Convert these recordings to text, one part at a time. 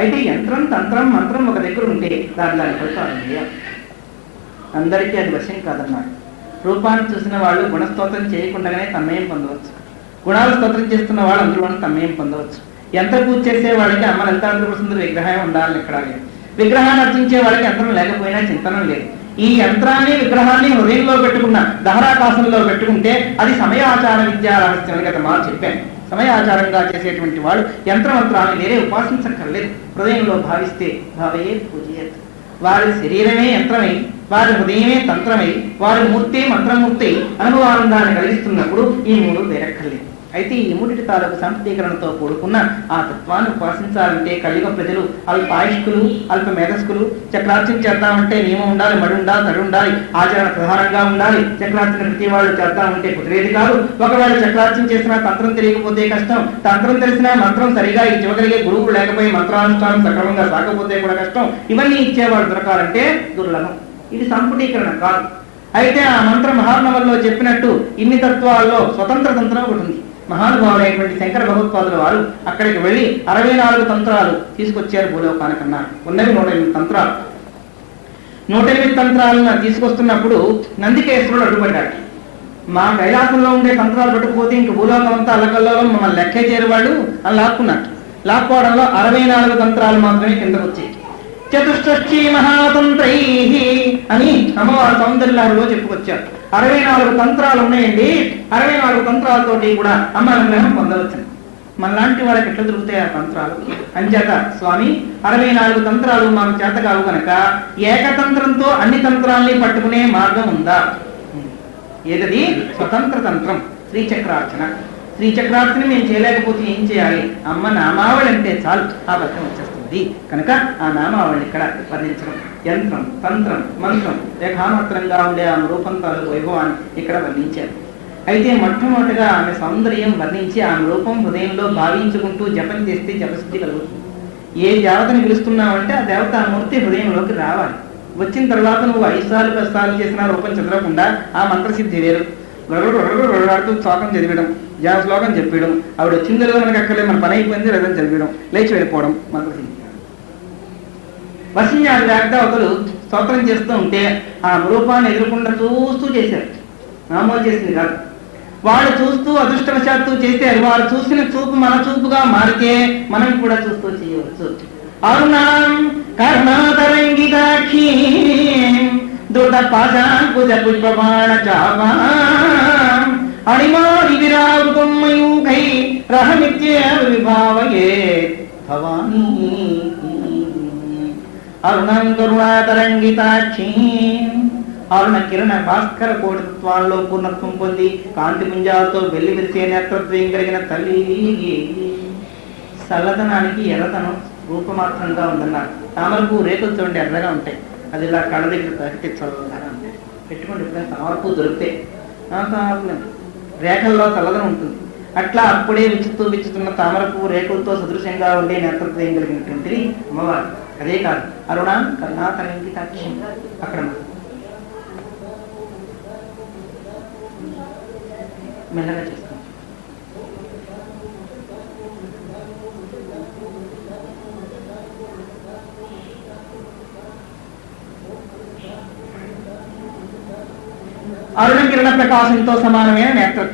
అయితే యంత్రం తంత్రం మంత్రం ఒక దగ్గర ఉంటే దాని ప్రసారం చేయాలి. అందరికీ అది వశం కాదన్నాడు. రూపాన్ని చూసిన వాళ్ళు గుణస్తోత్రం చేయకుండానే తన్మయం పొందవచ్చు. గుణాల స్తోత్రం చేస్తున్న వాళ్ళు అందులోనే తన్మయం పొందవచ్చు. యంత్ర పూజ చేసే వాడికి అమ్మ లలితాంధ్రప్రసుందరి విగ్రహం ఉండాలని ఎక్కడా లేదు. విగ్రహాన్ని అర్చించే వాడికి యంత్రం లేకపోయినా చింతనం లేదు. ఈ యంత్రాన్ని విగ్రహాన్ని హృదయంలో పెట్టుకున్న దహరాకాశంలో పెట్టుకుంటే అది సమయాచార విద్యా రహస్యం అని గత మాట చెప్పాను. సమయాచారంగా చేసేటువంటి వాడు యంత్రమంత్రాన్ని వేరే ఉపాసించక్కర్లేదు. హృదయంలో భావిస్తే భావయే పూజయత్. వారి శరీరమే యంత్రమై, వారి హృదయమే తంత్రమై, వారి మూర్తే మంత్రమూర్తి అనుభవానందాన్ని కలిగిస్తున్నప్పుడు ఈ మూడు వేరక్కర్లేదు. అయితే ఈ మూడిటి తాలూకు సంపదీకరణతో కూడుకున్న ఆ తత్వాన్ని ఉపాసించాలంటే కలియుగ ప్రజలు అల్పాయుష్కులు, అల్ప మేధస్కులు. చక్రార్చన చేద్దామంటే నియమం ఉండాలి, మడి ఉండాలి, తడి ఉండాలి, ఆచరణ ప్రధానంగా ఉండాలి. చక్రార్చన ప్రతి వాళ్ళు చేద్దామంటే కుదిరేది కాదు. ఒకవేళ చక్రార్చన చేసినా తంత్రం తెలియకపోతే కష్టం. తంత్రం తెలిసినా మంత్రం సరిగా ఇవ్వగలిగే గురువులు లేకపోయి మంత్రానుష్ఠానం సక్రమంగా సాగకపోతే కూడా కష్టం. ఇవన్నీ ఇచ్చేవాడు దొరకాలంటే దుర్లభం. ఇది సంపుటీకరణ కాదు. అయితే ఆ మంత్ర మహార్ణవంలో చెప్పినట్టు ఇన్ని తత్వాల్లో స్వతంత్ర తంత్రం ఒకటి ఉంది. మహానుభావులైనటువంటి శంకర భగవత్పాదుల వారు అక్కడికి వెళ్ళి 64 తంత్రాలు తీసుకొచ్చారు భూలోకానికన్నా. ఉన్నవి 108 తంత్రాలు. 108 తంత్రాలను తీసుకొస్తున్నప్పుడు నందికేశ్వరుడు అడ్డుపడ్డాడు. మా కైలాసంలో ఉండే తంత్రాలు పట్టుకుపోతే ఇంక భూలోకం అంతా అల్లకల్లో మమ్మల్ని లెక్కే చేరేవాళ్ళు అని లాక్కున్నట్టు. లాక్కోవడంలో 64 తంత్రాలు మాత్రమే కిందకు వచ్చాయి. చతుష్షష్ఠీ మహాతంత్రై అని అమ్మవారు సౌందర్యాలలో చెప్పుకొచ్చారు. 64 తంత్రాలు ఉన్నాయండి. 64 తంత్రాలతోటి కూడా అమ్మ అనుగ్రహం పొందవచ్చు. మనలాంటి వాళ్ళకి ఎట్లా దొరుకుతాయి ఆ తంత్రాలు? అంచేత స్వామి 64 తంత్రాలు మాకు చేత కావు కనుక ఏకతంత్రంతో అన్ని తంత్రాల్ని పట్టుకునే మార్గం ఉందా? ఏదది? స్వతంత్ర తంత్రం, శ్రీచక్రార్చన. శ్రీచక్రార్చన మేము చేయలేకపోతే ఏం చేయాలి? అమ్మ నామావళి అంటే చాలు, ఆ ఫలితం వచ్చేస్తుంది. కనుక ఆ నామావళిని ఇక్కడ వర్ణించడం, యంత్రం, తంత్రం, మంత్రం రేఖామాత్రంగా ఉండే ఆమె రూపం తాలూకు వైభవాన్ని ఇక్కడ వర్ణించారు. అయితే మొట్టమొదటిగా ఆమె సౌందర్యం వర్ణించి ఆమె రూపం హృదయంలో భావించుకుంటూ జపం చేస్తే జపసిద్ధి కలుగుతుంది. ఏ దేవతని పిలుస్తున్నావంటే ఆ దేవత ఆ మూర్తి హృదయంలోకి రావాలి. వచ్చిన తర్వాత నువ్వు 5 సార్లు 10 సార్లు చేసిన రూపం చదవకుండా ఆ మంత్రసిద్ధి వేరు. గడగడగడగడగడాడుతూ శ్లోకం చదివడం, శ్లోకం చెప్పడం, ఆవిడ వచ్చిందో లేదో మనకు అక్కర్లేదు, మన పని అయిపోయింది లేదని చదివడం, లేచి వెళ్ళిపోవడం మంత్రసిద్ధి. వశిన్యాది వేగదేవతలు స్తోత్రం చేస్తూ ఉంటే ఆ రూపాన్ని ఎదురకుండా చూస్తూ చేశారు. మామూలు చేసింది కాదు. వాళ్ళు చూస్తూ అదృష్టవశాత్తు చేస్తే వారు చూసిన చూపు మన చూపుగా మారితే మనం కూడా చూస్తూ చేయవచ్చు. అరుణాం కర్ణాతరంగితాక్షి దృఢ పాశాంకుజ పుష్పబాణ చాపాం అణిమాని విరాగుతం మయూఖై రహమిత్యేవ విభావయే భవానీ. అరుణం కరుణాతరంగితాక్షి, అరుణ కిరణ భాస్కర కోటి తత్వాల్లో పూర్ణత్వం పొంది కాంతి పుంజాలతో వెళ్లి విరిసే నేత్రద్వయం కలిగిన తల్లి. చల్లదనానికి ఎర్రతనం రూపమాత్రంగా ఉందన్నారు. తామరకు రేకులు చూడండి ఎర్రగా ఉంటాయి, అది ఇలా కళ్ళ దగ్గర తాకితే చల్లగా ఉంటాయి. పెట్టుకోండి ఎప్పుడైనా తామరకు దొరికితే రేఖల్లో చల్లదనం ఉంటుంది. అట్లా అప్పుడే విచ్చుతున్న తామరకు రేకులతో సదృశ్యంగా ఉండే నేత్రద్వయం కలిగినటువంటిది అమ్మవారు. అదే కాదు, అరుణ కర్ణాతరంగితాక్షి అక్కడ మెల్లగా చేస్తాం. అరుణ కిరణ ప్రకాశంతో సమానమైన నేత్రం.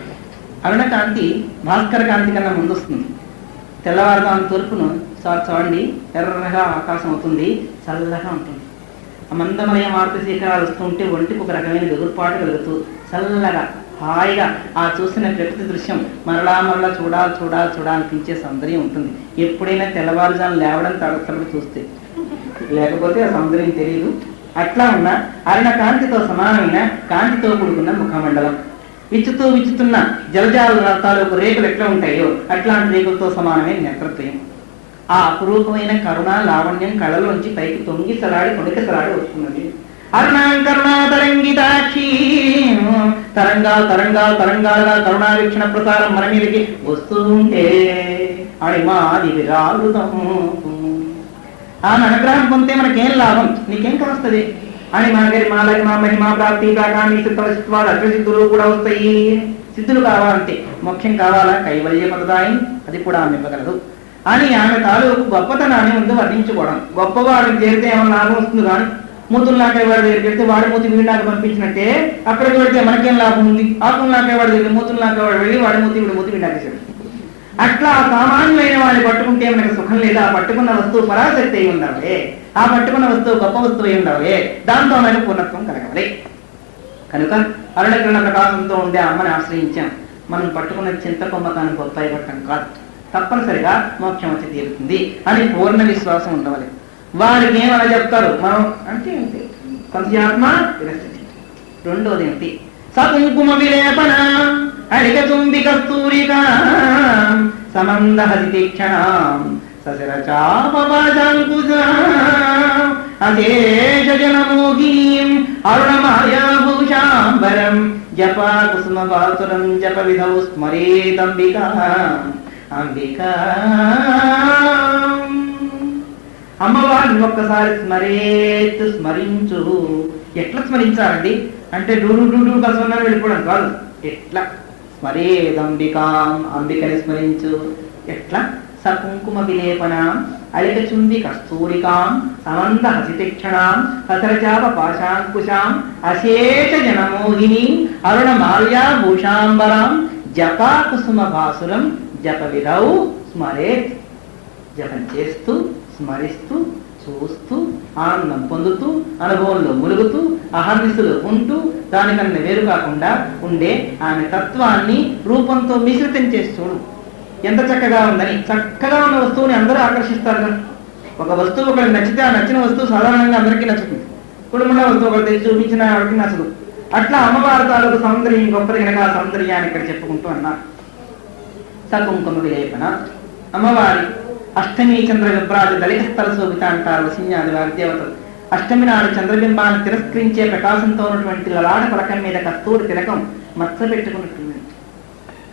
అరుణ కాంతి భాస్కర కాంతి కన్నా ముందు వస్తుంది. తెల్లవారుదాని తూర్పును చూడండి ఎర్రగా ఆకాశం అవుతుంది, చల్లగా ఉంటుంది. ఆ మందమయ మారుతి శిఖరాలు వస్తుంటే ఒంటికి ఒక రకమైన ఎదురుపాటు కలుగుతూ చల్లగా హాయిగా ఆ చూసిన ప్రకృతి దృశ్యం మరలా మరలా చూడాలనిపించే సౌందర్యం ఉంటుంది. ఎప్పుడైనా తెల్లవారుజాను లేవడం తడతలు చూస్తే, లేకపోతే ఆ సౌందర్యం తెలియదు. అట్లా ఉన్న అరుణ కాంతితో సమానమైన కాంతితో కూడుకున్న ముఖమండలం, విచ్చుతున్న జలజాల తాలూకు రేకులు ఎట్లా ఉంటాయో అట్లాంటి రేకులతో సమానమైన నేత్రత్వయం. ఆ అపురూపమైన కరుణ లావణ్యం కళలోంచి పైకి తొంగిసలాడి కొనికసలాడి వస్తున్నది. అరుణాం కరుణాతరంగితాక్షి, తరంగాలుగా కరుణావీక్షణ ప్రసారం మన మీదకి వస్తూ ఉంటే అడిమాది విరాలుతం. ఆమె అనుగ్రహం పొందితే మనకేం లాభం? నీకేం వస్తుంది అని మా మహిమా ప్రాప్తి ప్రాకాన్ని సిద్ధవాడు అగ్రసిద్ధులు కూడా వస్తాయి. సిద్ధులు కావాలంటే మోక్షం కావాలా? కైవల్య పదదాయం, అది కూడా ఆమె ఇవ్వగలదు. అని ఆమె తాలూకు గొప్పతనాన్ని ముందు వర్ణించుకోవడం. గొప్పవాడికి చేరితే ఏమైనా లాభం వస్తుంది కానీ మూతులు నాకేవాడి దగ్గరికి వెళ్తే వాడి మూతి వీడి నాకు పంపించినట్టే అక్కడికి వెళ్తే మనకేం లాభం ఉంది? ఆకులు నాకేవాడి దగ్గర మూతులు నాకేవాడు వెళ్ళి వాడి మూతి వీడి మూతి వీడి నాకేసాడు. అట్లా సామాన్యమైన వాడిని పట్టుకుంటే మనకు సుఖం లేదా? ఆ పట్టుకున్న వస్తువు పరాశక్తి అయి ఉండాలి, ఆ పట్టుకున్న వస్తువు గొప్ప వస్తువు అయి ఉండాలి, దాంతో మనకు పూర్ణత్వం కలగాలి. కనుక అరుణకిరణ ప్రకాశంతో ఉండే అమ్మని ఆశ్రయించాం. మనం పట్టుకున్న చింతకొమ్మ కానీ బొప్పాయి పట్టం కాదు, తప్పనిసరిగా మోక్షం వచ్చి తీరుతుంది అని పూర్ణ విశ్వాసం ఉండవాలి. వారికి ఏమలా చెప్తారు మనం అంటే ఏంటి? కొంతయాత్మ విరస్థితి. రెండోది ఏంటి? సకుంకుమ విలేపన అడిగ తుంబి కస్తూరిక సమంద హరితీక్షణ సశర చాపవాజాంకుశేష జనమోగినీం అరుణమాయాభూషాంబరం జపా కుసుమ బాసురం జప విధౌ స్మరేతంబికా అంబికా. అమ్మవారిని ఒక్కసారి స్మరేత్ స్మరించు. ఎట్లా స్మరించాలండి అంటే డూడు డూడు కసుమన్నాను వెళ్ళిపోవడం కాదు. ఎట్లా? స్మరేదంబికాం, అంబికని స్మరించు. ఎట్లా? సకుంకుమ విలేపనాం అలిక చుంబి కస్తూరికాం సమంద హసితిక్షణాం ససరచాప పాశాంకుశాం అశేష జనమోహిని అరుణ మాల్యాభూషాంబరాం జపా కుసుమ భాసురం జప విధౌ స్మరేత్. జపం చేస్తూ స్మరిస్తూ చూస్తూ ఆనందం పొందుతూ అనుభవంలో ములుగుతూ అహర్నిశలు ఉంటూ దానికన్నా వేరు కాకుండా ఉండే ఆమె తత్వాన్ని రూపంతో మిశ్రితం చేసి చూడు. ఎంత చక్కగా ఉందని. చక్కగా ఉన్న వస్తువుని అందరూ ఆకర్షిస్తారు కదా. ఒక వస్తువు ఒకరికి నచ్చితే ఆ నచ్చిన వస్తువు సాధారణంగా అందరికీ నచ్చుతుంది. కుటుంబంలో వస్తువు ఒకటి తెచ్చి చూపించిన వాడికి నచ్చదు. అట్లా అమ్మవారి తాలూకు సౌందర్యం గొప్పది కనుక ఆ సౌందర్యాన్ని ఇక్కడ చెప్పుకుంటూ అన్నారు. సకుంకుమ విలేపన అమ్మవారి అష్టమి చంద్ర విభ్రాజ దళిత స్థల శోభిత అంటారు వసిన్యాది వారి దేవతలు. అష్టమి నాడు చంద్రబింబాన్ని తిరస్కరించే ప్రకాశంతో ఉన్నటువంటి లలాట పలకం మీద కస్తూరి తిలకం మచ్చ పెట్టుకున్నట్టుంది.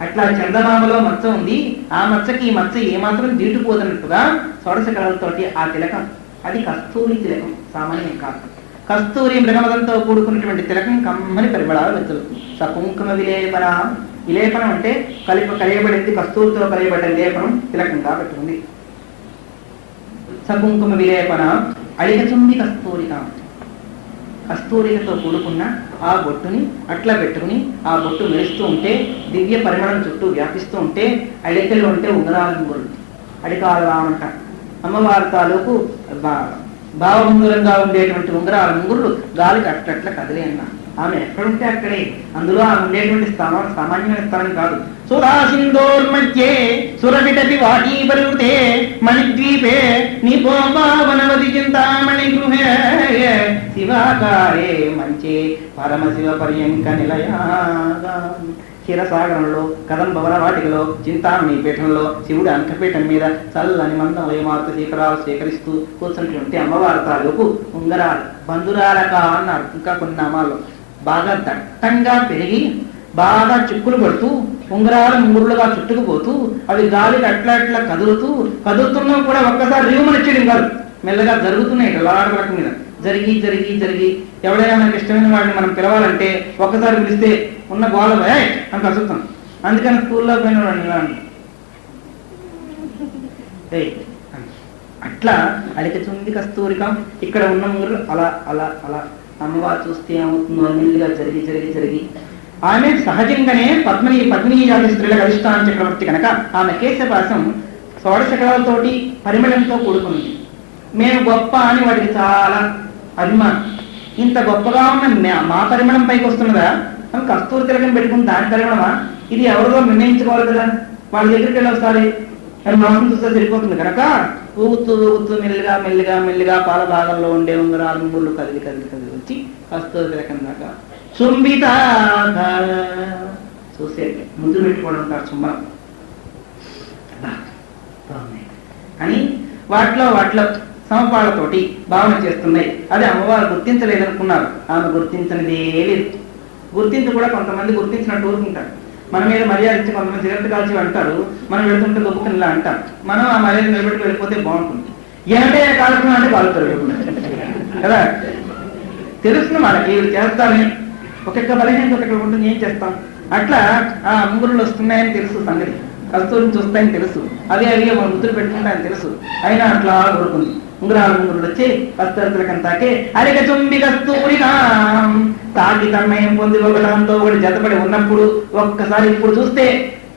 అట్లా చందమామలో మచ్చ ఉంది, ఆ మచ్చకి ఈ మచ్చ ఏమాత్రం దీటుపోతున్నట్టుగా షోడశ కళలతోటి ఆ తిలకం, అది కస్తూరి తిలకం, సామాన్యం కాదు. కస్తూరి మృగమదంతో కూడుకున్నటువంటి తిలకం కమ్మని పరిమళాలు వెతులుతుంది. సకుంకుమ విలేపన. విలేపనం అంటే కలియబడింది, కస్తూరితో కలియబడ్డ విలేపనం తిలకంగా పెట్టుకుంది. సకుంకుమ విలేపన అడిగచుంది కస్తూరిక. కస్తూరికతో కూడుకున్న ఆ బొట్టుని అట్లా పెట్టుకుని ఆ బొట్టు మెరుస్తూ ఉంటే దివ్య పరిమళం చుట్టూ వ్యాపిస్తూ ఉంటే అడికలు ఉంటే ఉంగరాల ముంగురులు, అడికాల రామంట అమ్మవారి తాలూకు భావముంగురంగా ఉండేటువంటి ఉంగరాల ముంగురులు గాలికి అట్లట్ల కదిలే అన్న. ఆమె ఎక్కడుంటే అక్కడే, అందులో ఆమె ఉండేటువంటి సామాన్యమైన స్థానం కాదు. సురాసిందోర్మధ్యే సురవిటపి వాటీపరుతే మణిద్వీపే నిపోవనవది చింతామణి గృహే శివాకారే మంచే పరమశివ పర్యంక నిలయాగా. క్షీరసాగరంలో కదంబవన వాటికలో చింతామణి పీఠంలో శివుడు అంకపీఠం మీద చల్లని మందమయమార్త శీకరాలు సేకరిస్తూ కూర్చుంటుంటే అమ్మవారి తాలూకు ఉంగరాలు బంధురాలక అన్నారు. ఇంకా కొన్ని నామాల్లో బాగా దట్టంగా పెరిగి బాగా చిక్కులు పడుతూ ఉంగరాలు ముంగురులుగా చుట్టుకుపోతూ అవి గాలికి అట్లా అట్లా కదులుతున్నా కూడా ఒక్కసారి రివ్వుమనిచ్చేయడం కాదు, మెల్లగా జరుగుతున్నాయి లాడవరకు మీద జరిగి జరిగి జరిగి. ఎవడైనా మనకి ఇష్టమైన వాడిని మనం పిలవాలంటే ఒక్కసారి పిలిస్తే ఉన్న గోల అని కసుతాం. అందుకని స్కూల్లో పోయిన వాడిని ఇలా అట్లా అడిగచుంది కస్తూరికం. ఇక్కడ ఉన్న ముంగురులు అలా అలా అలా అమ్మవారు చూస్తే ఏమవుతుందో మెల్లిగా జరిగి జరిగి జరిగి ఆమె సహజంగానే పద్మిని జాతి స్త్రీలకు అధిష్టాన చక్రవర్తి కనుక ఆమె కేశపాసం షోడశకళలతోటి పరిమళంతో కూడుకున్నది. మేము గొప్ప అని వాటికి చాలా అభిమానం. ఇంత గొప్పగా ఉన్న మా పరిమళం పైకి వస్తున్నదా? కస్తూరి తిలకం పెట్టుకుని దాని పరిమళమా? ఇది ఎవరిదో నిర్ణయించుకోవాలి కదా. వాళ్ళ దగ్గరికి వెళ్ళి ఒకసారి మాసం చూస్తే సరిపోతుంది కనుక ఊగుతూ ఊగుతూ మెల్లిగా మెల్లిగా మెల్లిగా పాల భాగంలో ఉండే ఉంగరాలు ముంగుళ్ళు కదిలి కదిలి కదిలి వచ్చి కస్తూరి తిలకం దాకా చుంబిత చూసే ముందు పెట్టుకోవడం ఉంటారు చుంబనం అని వాటిలో సమపాలతోటి భావన చేస్తున్నాయి. అది అమ్మవారు గుర్తించలేదనుకున్నారు. ఆమె గుర్తించనిదే లేదు. గుర్తించి కూడా కొంతమంది గుర్తించినట్టు ఊరుకుంటారు. మన మీద మర్యాద ఇచ్చి కొంతమంది సిగరెట్ కాల్చి అంటారు, మనం వెళ్తుంటే గొప్పకని ఇలా అంటారు. మనం ఆ మర్యాద నిలబెట్టి వెళ్ళిపోతే బాగుంటుంది. ఏమంటే కాలుతున్నా అంటే కాలుతారు కదా. తెలుస్తుంది మనకి వీళ్ళు చేస్తారని. ఒక్కొక్క బలహీనత ఒకటి ఉంటుంది, ఏం చేస్తాం. అట్లా ఆ ముంగురులు వస్తున్నాయని తెలుసు సంగతి. కస్తూరిని చూస్తాయని తెలుసు, అవి మన ముద్దులు పెట్టుకుంటాయని తెలుసు, అయినా అట్లా ఊరుకుంది. ఉంగరాలు ముంగురులు వచ్చి కస్తూరికం తాకే అరిక చుంబి కస్తూరిగా తాకి తన్మయం పొంది ఒకదాంతో ఒకటి జతపడి ఉన్నప్పుడు ఒక్కసారి ఇప్పుడు చూస్తే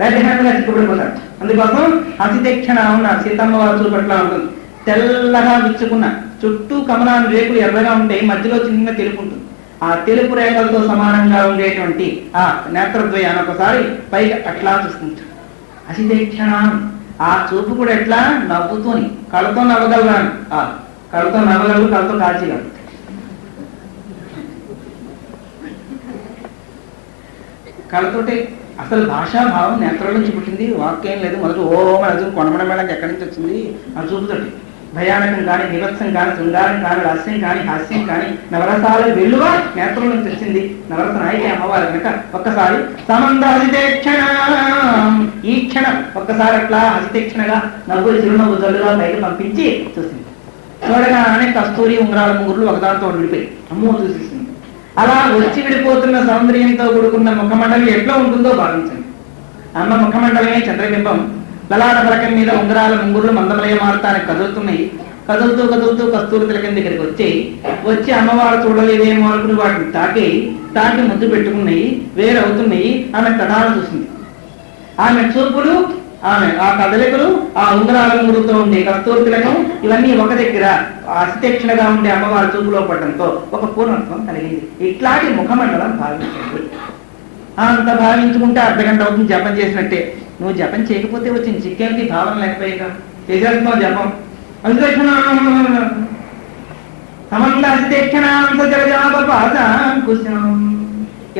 రైతుగా చిక్కుపడిపోతాడు. అందుకోసం అతితీక్షణ ఉన్న సీతమ్మ వారు చూపట్లా ఉంటుంది. తెల్లగా విచ్చుకున్న చుట్టూ కమలాలు రేకులు ఎర్రగా ఉంటాయి, మధ్యలో చిన్న తెలుపు ఉంటుంది. ఆ తెలుపు రేఖలతో సమానంగా ఉండేటువంటి ఆ నేత్రద్వయాన్ని ఒకసారి పైకి అట్లా చూస్తుంటాడు. అతితీక్షణ ఆ చూపు కూడా ఎట్లా నవ్వుతూని, కళ్ళతో నవ్వగలగాను, కళ్ళతో నవ్వగలరు, కళ్ళతో కాల్చగలరు. కళ్ళతోటి అసలు భాషాభావం నేత్రం నుంచి పుట్టింది, వాక్యం లేదు. మొదటి ఓం అర్జున్ కొండమడ మేళకి ఎక్కడి నుంచి వచ్చింది? ఆ చూపుతోటి భయానకం కానీ, నివత్సం కానీ, శృంగారం కానీ, రహస్యం కానీ, హాస్యం కానీ, నవరసాల వెల్లువ నేత్రం నుంచి వచ్చింది. నవరస నాయకి అమ్మవారు కనుక ఒక్కసారి సమంద హసితేక్షణ, ఈ క్షణం ఒక్కసారి అట్లా హసితేక్షణగా నవ్వులు చిరునవ్వు జల్లుగా పైకి పంపించి చూసింది. చూడగానే కస్తూరి ఉంగరాల ముగ్గురు ఒకదానితో విడిపోయి అమ్మో చూసేసింది. అలా వచ్చి విడిపోతున్న సౌందర్యంతో కూడుకున్న ముఖమండలి ఎట్లా ఉంటుందో భావించండి. అమ్మ ముఖమండలమే చంద్రబింబం. లలాట పలకం మీద ఉంగరాల ముంగురులు మందమలయ మారుతానికి కదులుతున్నాయి. కదులుతూ కదులుతూ కస్తూరి తిలకం దగ్గరికి వచ్చి అమ్మవారు చూడలేదేమో అనుకుని వాటిని తాకి ముద్దు పెట్టుకున్నాయి, వేరవుతున్నాయి. ఆమె కథాలను చూసింది. ఆమె చూపులు, ఆమె ఆ కదలికలు, ఆ ఉంగరాల ముంగురుతో ఉండే కస్తూరి తిలకం ఇవన్నీ ఒక దగ్గర అతితీక్షణగా ఉండే అమ్మవారి చూపులో పడడంతో ఒక పూర్ణత్వం కలిగింది. ఇట్లాంటి ముఖమండలం భావించండి. అంత భావించుకుంటే అర్ధగంట అవుతుంది జపం చేసినట్టే. నువ్వు జపం చేయకపోతే వచ్చింది చిక్కేంటి, భావన లేకపోయిగా చేసేస్తున్నావు జపం.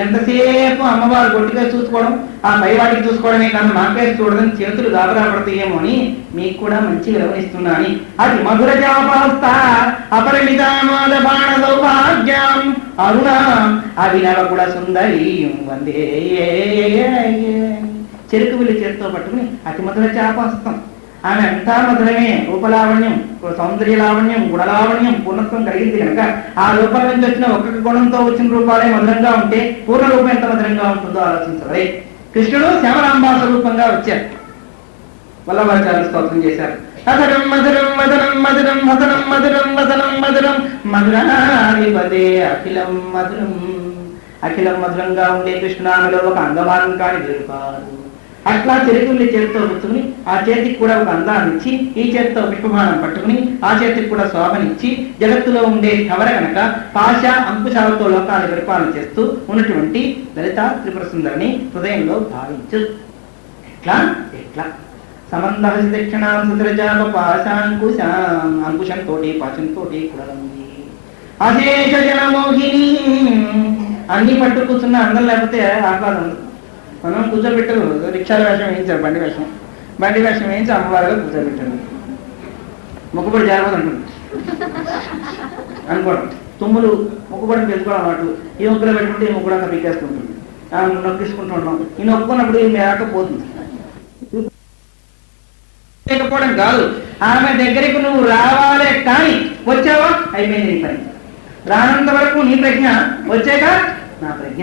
ఎంతసేపు అమ్మవారు గొట్టిగా చూసుకోవడం, ఆ పైవాటికి చూసుకోవడమే కానీ నాకేసి చూడడం, చేతులు గాబరా పడతాయేమో అని మీకు కూడా మంచి విలువనిస్తున్నా అని. అది మధుర జాపహస్త అపరిమితామాద బాణ సౌభాగ్యం అరుణ అభినవ కూడా సుందరి వందే. చెరుకు విల్లి చేతితో పట్టుకుని అతి మధుర చాపహస్తం. ఆమె అంతా మధురమే, రూపలావణ్యం, సౌందర్య లావణ్యం, గుణలావణ్యం, పూర్ణత్వం కలిగింది కనుక ఆ రూపం నుంచి వచ్చిన ఒక్కొక్క గుణంతో వచ్చిన రూపాలే మధురంగా ఉంటే పూర్ణ రూపం ఎంత మధురంగా ఉంటుందో ఆలోచించాలి. కృష్ణుడు శ్యామరాంబా స్వరూపంగా వచ్చారు. వల్లభాచార్య స్తోత్రం చేశారు. మధురం మధురం మధురం మధురం మధురం మధురం మధురం మధురం మధురాధిపదే అఖిలం మధురం. అఖిలం మధురంగా ఉండే కృష్ణునామలో ఒక అందమానం కాని వేరు కాదు. అట్లా చెరుకుల్ని చేతితో పుచ్చుకుని ఆ చేతికి కూడా ఒక అందాన్ని ఇచ్చి, ఈ చేతితో పుష్పమానం పట్టుకుని ఆ చేతికి కూడా శోభనిచ్చి, జగత్తులో ఉండే కవర కనుక పాశ అంకుశాలతో లోకాన్ని పరిపాలన చేస్తూ ఉన్నటువంటి లలిత త్రిపుర సుందరిని హృదయంలో భావించు. ఎట్లా సమంద దక్షిణాం సురజాప పాశాంకుశాం అంకుశంతో పాశంతో కుడలంది అశేష జనమోహిని. అన్ని పట్టు కూర్చున్న అందం లేకపోతే ఆహ్లాదం. మనం కూర్చోబెట్టరు, రిక్షాల వేషం వేయించారు, బండి వేషం వేయించి అమ్మవారిగా కూర్చోబెట్టారు. మొక్కుబడి జారిపోతుంటుంది అనుకోవడం, తుమ్ములు మొక్కుబడిని పెంచుకోవడం అన్నట్టు. ఈ మొక్కులో పెట్టుకుంటే ఈ మొక్కుడు అంతా పీకేస్తుంటుంది, నొక్కిసుకుంటూ ఉంటాం. ఈ నొక్కున్నప్పుడు ఈ మేరకపోతుంది. లేకపోవడం కాదు, ఆమె దగ్గరికి నువ్వు రావాలే కానీ వచ్చావా అయిపోయింది నీ పని. రానంత వరకు నీ ప్రజ్ఞ, వచ్చాక నా ప్రజ్ఞ.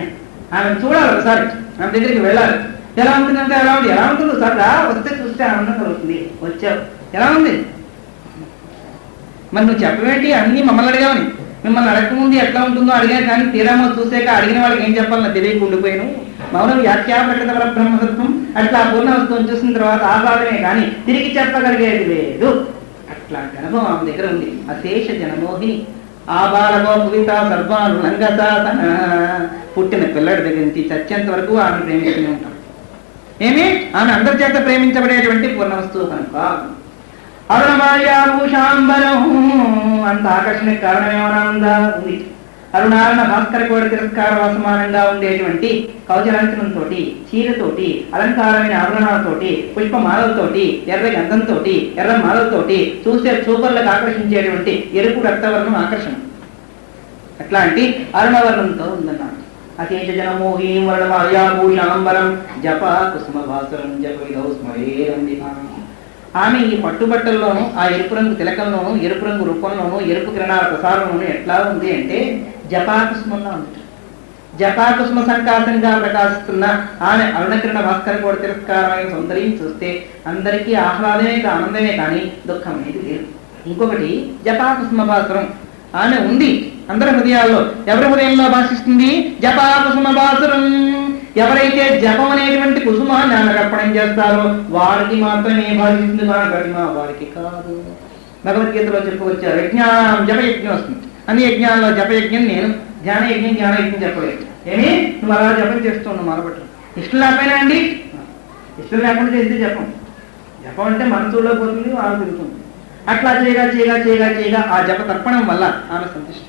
ఆమె చూడాలి, ఒకసారి ఆమె దగ్గరికి వెళ్ళాలి. ఎలా ఉంటుందంటే ఎలా ఉంటుంది సార్, వస్తే చూస్తే ఆనందం కలుగుతుంది. వచ్చావు ఎలా ఉంది మరి నువ్వు చెప్పవేంటి? అన్ని మమ్మల్ని అడిగామని. మిమ్మల్ని అడగకముందు ఎట్లా ఉంటుందో అడిగాను, కానీ తీరామో చూసాక అడిగిన వాళ్ళకి ఏం చెప్పాలని తెలియక ఉండిపోయాను. మౌనం వ్యాఖ్యా ప్రకటన బ్రహ్మతత్వం. అట్లా పూర్ణ వస్తువుని చూసిన తర్వాత ఆహ్లాదమే కానీ తిరిగి చెప్పగలిగేది లేదు. అట్లాంటి అనుభవం ఆమె దగ్గర ఉంది. అశేష జనమోహిని. ఆ బాలగో పువిత సర్వాలు లంగసాతన. పుట్టిన పిల్లడి దగ్గర నుంచి చచ్చేంత వరకు ఆమెను ప్రేమిస్తూనే ఉంటాం. ఆమె అందరి చేత ప్రేమించబడేటువంటి పూర్ణ వస్తువు కనుక. అరుణమాయాభూషాంబరం అంత ఆకర్షణకు కారణమేమన్నా ఉంది. అరుణారణ భాస్కర కోడి తిరస్కార వాసమానంగా ఉండేటువంటి కవచలాంఛనంతో, చీరతోటి, అలంకారమైన ఆభరణాలతోటి, పుష్పమాలలతోటి, ఎర్ర గంధంతో, ఎర్ర మాలలతోటి చూసే చూపర్లకు ఆకర్షించేటువంటి ఎరుపు రక్తవర్ణం ఆకర్షణ. అట్లాంటి అరుణవర్ణంతో ఉందన్నాడు. అశేష జనమోహీం వర్ణమాయాభూషాంబరం జప కుసుమ భాసురం జప విధౌ స్మరేరందితాం. ఆమె ఈ పట్టుబట్టల్లోనూ, ఆ ఎరుపు రంగు తిలకంలోనూ, ఎరుపు రంగు రూపంలోనూ, ఎరుపు కిరణాల ప్రసారంలోనూ ఎట్లా ఉంది అంటే జపాకుసుమంగా ఉంది. జపాకుసుమ సంకాశంగా ప్రకాశిస్తున్న ఆమె అరుణకిరణ భాస్కర కోటి తిరస్కారమైన సౌందర్యం చూస్తే అందరికీ ఆహ్లాదమే ఆనందమే కానీ దుఃఖం అనేది లేదు. ఇంకొకటి జపాకుసుమ భాస్కరం, ఆమె ఉంది అందరి హృదయాల్లో. ఎవరి హృదయంలో భాషిస్తుంది? జపాకుసుమ భాసురం. ఎవరైతే జపం అనేటువంటి కుసుమాన్ని ఆమె అర్పణం చేస్తారో వారికి మాత్రమే భాషిస్తుంది, వారికి కాదు. భగవద్గీతలో చెప్పుకొచ్చారు, యజ్ఞం జపయజ్ఞం వస్తుంది. అన్ని యజ్ఞాల్లో జపయజ్ఞం నేను, ధ్యాన యజ్ఞం జ్ఞానయజ్ఞం చెప్పలేదు. ఏమి నువ్వు అలా జపం చేస్తూ ఉన్నావు మొదలుపెట్టు. ఇష్టం లేకపోయినా అండి, ఇష్టం లేకుండా చేస్తే జపం. జపం అంటే మనసులో పోతుంది, వాళ్ళు తిరుగుతుంది. అట్లా చేయగా చేయగా చేయగా చేయగా ఆ జప తర్పణం వల్ల ఆమె సంతృష్టి.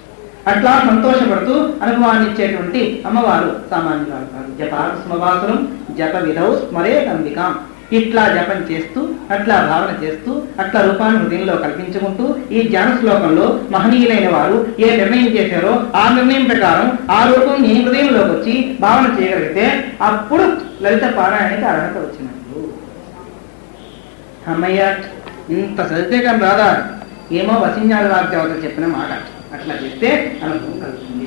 అట్లా సంతోషపడుతూ అనుభవాన్ని ఇచ్చేటువంటి అమ్మవారు సామాన్యురాలు కాదు. జపాకుసుమవాసురం జప విధౌ స్మరే అంబికాం. ఇట్లా జపం చేస్తూ, అట్లా భావన చేస్తూ, అట్లా రూపాన్ని హృదయంలో కల్పించుకుంటూ ఈ ధ్యాన శ్లోకంలో మహనీయులైన వారు ఏ నిర్ణయం చేశారో ఆ నిర్ణయం ప్రకారం ఆ రూపం నీ హృదయంలోకి వచ్చి భావన చేయగలిగితే అప్పుడు లలిత పారాయణకి అర్హత వచ్చినట్లు. అమ్మయ్య ఇంత చదివితే కానీ రాదా? ఏమో వసిన్యాల వాగ్దేవత చెప్పిన మాట. అట్లా చేస్తే అనుభవం కలుగుతుంది.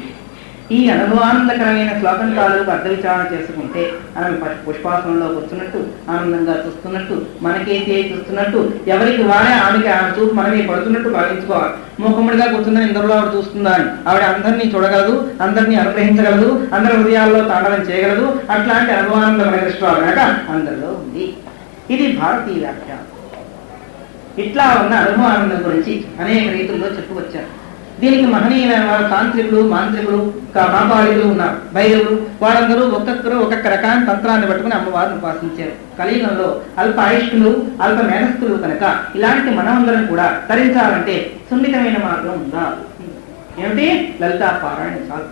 ఈ అనుభవానందకరమైన శ్లోకం తాలూకు అర్థ విచారణ చేసుకుంటే ఆమె పుష్పాసనంలో కూర్చున్నట్టు, ఆనందంగా చూస్తున్నట్టు, మనకేసి చూస్తున్నట్టు, ఎవరికి వాడే ఆమెకి ఆమె చూపు మనమే పడుతున్నట్టు భావించుకోవాలి. మూకముడిగా కూర్చుందని ఇందరిలో ఆవిడ చూస్తుందా అని. ఆవిడ అందరినీ చూడగలదు, అందరినీ అనుగ్రహించగలదు, అందరి హృదయాల్లో తాండవం చేయగలదు. అట్లాంటి అనుభవానందమైన దృష్టివాడు కనుక అందరిలో ఉంది. ఇది భారతీయ వ్యాఖ్యానం. ఇట్లా ఉన్న అనుభవానందం గురించి అనేక రీతుల్లో చెప్పుకొచ్చారు. దీనికి మహనీయులైన వారు తాంత్రికులు, మాంత్రికులు, మాపాళికులు ఉన్నారు, భైరవులు. వారందరూ ఒక్కొక్కరు ఒక్కొక్క రకాన్ని తంత్రాన్ని పట్టుకుని అమ్మవారిని ఉపాసించారు. కలియుగంలో అల్ప ఆయుష్కులు, అల్ప మేధస్థులు కనుక ఇలాంటి మనమందరం కూడా తరించాలంటే సున్నితమైన మార్గం ఉందా? ఏమిటి? లలితా పారాయణ చాలు.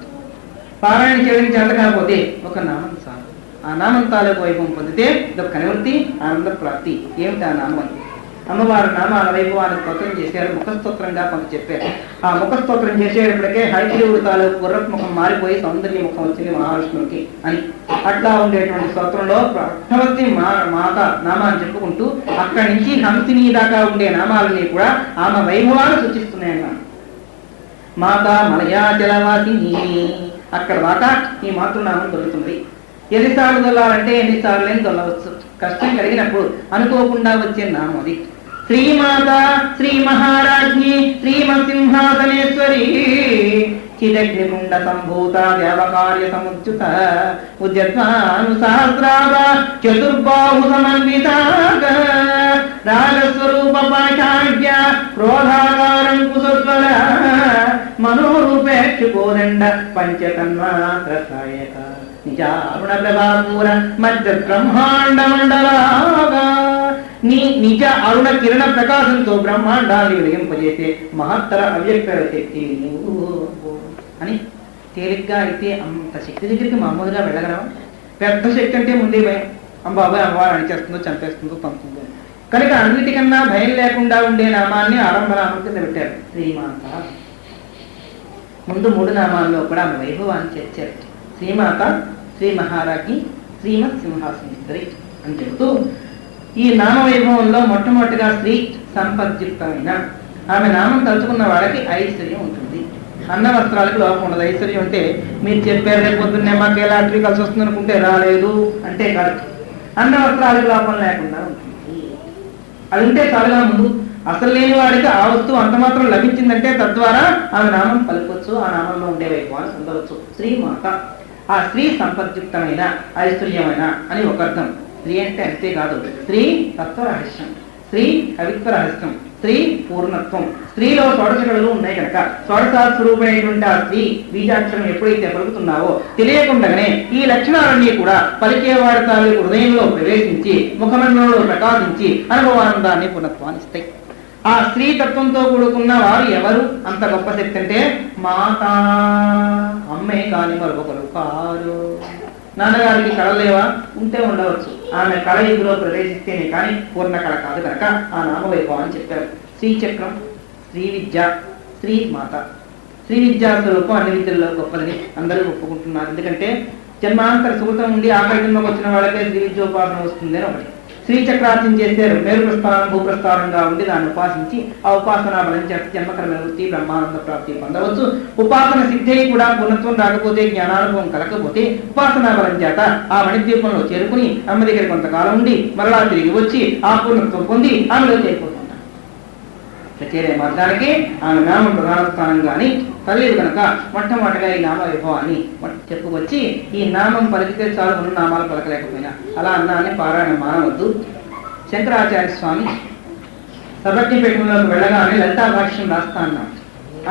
పారాయణ చేయడం చేత కాకపోతే ఒక నామం చాలు. ఆ నామం తాలూకు వైభవం పొందితే దుఃఖ నివృత్తి, ఆనంద ప్రాప్తి. ఏమిటి ఆ నామం? అమ్మవారు నామాల వైభవాన్ని స్తోత్రం చేశారు, ముఖస్తోత్రంగా కొంత చెప్పారు. ఆ ముఖస్తోత్రం చేసేటప్పటికే హైగ్రీవుడు తాలూకు గుర్రపు ముఖం మారిపోయి సౌందర్య ముఖం వచ్చింది మహావిష్ణువుకి అని. అట్లా ఉండేటువంటి స్తోత్రంలో భగవతి మాత నామాన్ని చెప్పుకుంటూ అక్కడి నుంచి హంసిని దాకా ఉండే నామాలని కూడా ఆమె వైభవాన్ని సూచిస్తున్నాయన్నారు. మాత మలయాచలవాసిని అక్కడ దాకా ఈ మాతృనామం దొరుకుతుంది. ఎన్నిసార్లు దొల్లాలంటే ఎన్నిసార్లు దొల్లవచ్చు. కష్టం కలిగినప్పుడు అనుకోకుండా వచ్చే నామం అది. శ్రీమాత శ్రీ మహారాజ్ఞి శ్రీమసింహాసనేశ్వరి చిదగ్నికుండ సంభూత దేవకార్య సముచ్యుత ఉద్యత్వానుసహస్రాభ చతుర్బాహు సమన్వితాగ రాజస్వరూప పాషాఢ్య క్రోధాకారం కుశస్వర మనోరూపేక్షుకోదండ పంచతన్మాత్ర సాయక నిజారుణ ప్రభాపూర మధ్య బ్రహ్మాండ మండలాగా. నీ నిజ అరుణ కిరణ ప్రకాశంతో బ్రహ్మాండాన్ని వెలిగింపజేసే మహత్తర అవ్యక్త శక్తి నువ్వు అని తేలిగ్గా అయితే అంత శక్తి దగ్గరికి మామూలుగా వెళ్ళగలవా? పెద్ద శక్తి అంటే ముందే భయం. అబ్బాబాయ్ అమ్మవారు అణిచేస్తుందో, చంపేస్తుందో, పంపుతుందో. కనుక అన్నిటికన్నా భయం లేకుండా ఉండే నామాన్ని ఆరంభనామం కింద పెట్టారు శ్రీమాత. ముందు 3 నామాల్లో కూడా ఆమె వైభవాన్ని చేర్చారు. శ్రీమాత, శ్రీ మహారాజ్ఞి, శ్రీమత్ సింహాసనేశ్వరి అని చెబుతూ ఈ నామ వైభవంలో మొట్టమొదటిగా శ్రీ సంపద్యుక్తమైన ఆమె నామం తలుచుకున్న వాళ్ళకి ఐశ్వర్యం ఉంటుంది. అన్న వస్త్రాలకు లోపం ఉండదు. ఐశ్వర్యం అంటే మీరు చెప్పారు రేపు పొద్దున్నే మాకు లాటరీ కలిసి వస్తుంది అనుకుంటే రాలేదు అంటే కాదు. అన్న వస్త్రాలకు లోపం లేకుండా ఉంటుంది. అది ఉంటే చాలుగా ముందు అసలు లేని వాడికి ఆ వస్తువు అంత మాత్రం లభించిందంటే తద్వారా ఆమె నామం పలుకోవచ్చు, ఆ నామంలో ఉండే వైభవాన్ని పొందవచ్చు. శ్రీమాత ఆ స్త్రీ సంపద్యుక్తమైన ఐశ్వర్యమైన అని ఒక అర్థం. స్త్రీ అంటే అంతేకాదు, స్త్రీ తత్వరహస్యం, స్త్రీ కవిత్వ రహస్యం, స్త్రీ పూర్ణత్వం. స్త్రీలో షోడశకళలు ఉన్నాయి కనుక షోడశాస్వరూపమైనటువంటి ఆ స్త్రీ బీజాక్షరం ఎప్పుడైతే పలుకుతున్నావో తెలియకుండానే ఈ లక్షణాలన్నీ కూడా పలికేవాడి తాలూకు హృదయంలో ప్రవేశించి ముఖమండలంలో ప్రకాశించి అనుభవానందాన్ని పూర్ణత్వాన్ని ఇస్తాయి. ఆ స్త్రీ తత్వంతో కూడుకున్న వారు ఎవరు? అంత గొప్ప శక్తి అంటే మాత, అమ్మే కాని మరొకరు కారు. నాన్నగారికి కళలేవా? ఉంటే ఉండవచ్చు. ఆమె కళ ఇందులో ప్రవేశిస్తేనే కానీ పూర్ణ కళ కాదు కనుక ఆ నామవైభవం అని చెప్పారు. శ్రీచక్రం, శ్రీ విద్య, శ్రీ మాత. శ్రీ విద్యా స్వరూపం అన్ని విద్యల్లో గొప్పదని అందరూ ఒప్పుకుంటున్నారు. ఎందుకంటే జన్మాంతర సుకృతం ఉండి ఆకలిలోకి వచ్చిన వాళ్ళకే శ్రీ విద్యోపాసన వస్తుంది అని ఒకటి. శ్రీచక్రార్చన చేశారు. మేరు ప్రస్థానం భూప్రస్థానంగా ఉండి దాన్ని ఉపాసించి ఆ ఉపాసనా బలం చేత జన్మకర్మ వృత్తి బ్రహ్మానంద ప్రాప్తి పొందవచ్చు. ఉపాసన సిద్ధి కూడా పూర్ణత్వం రాకపోతే, జ్ఞానానుభవం కలగకపోతే ఉపాసనా బలం చేత ఆ మణిద్వీపంలో చేరుకుని అమ్మ దగ్గర కొంతకాలం ఉండి మరలా తిరిగి వచ్చి ఆ పూర్ణత్వం పొంది ఆమెలో చేరిపోతుంటారు. చేరే మార్గానికి ఆమె నామం ప్రధాన స్థానం కానీ తల్లి కనుక మొట్టమొదటిగా ఈ నామ విభవాన్ని చెప్పుకొచ్చి ఈ నామం పలికితే చాలు ఉన్న నామాలు పలకలేకపోయినా అలా అన్నా అని పారాయణ మానవద్దు. శంకరాచార్య స్వామి సర్వజ్ఞపీఠంలోకి వెళ్ళగానే లలితా భాష్యం రాస్తా అన్నాడు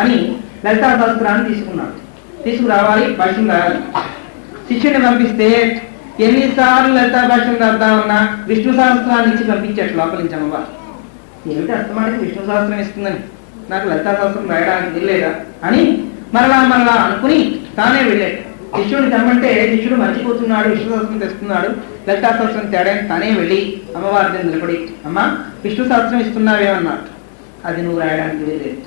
అని లలితా శాస్త్రాన్ని తీసుకున్నాడు. తీసుకురావాలి, భాష్యం రాయాలి. శిష్యుని పంపిస్తే ఎన్నిసార్లు లలితా భాష్యం రాద్దామన్నా విష్ణు సహస్రాన్ని ఇచ్చి పంపించాడు లోపల నుంచి అమ్మవారు. ఏమిటి అస్తమానికి విష్ణు సహస్రం ఇస్తుందని, నాకు లలితా సహస్రం రాయడానికి వెళ్ళలేదా అని మరలా అనుకుని తానే వెళ్ళాడు. శిష్యుడిని తెమ్మంటే శిష్యుడు మర్చిపోతున్నాడు, విష్ణు సహస్రం తెస్తున్నాడు, లలితా సహస్రం తేడాన్ని తానే వెళ్ళి అమ్మవారి దగ్గర నిలబడి అమ్మ విష్ణు సహస్రం ఇస్తున్నావేమన్నాడు. అది నువ్వు రాయడానికి వెళ్ళలేదు.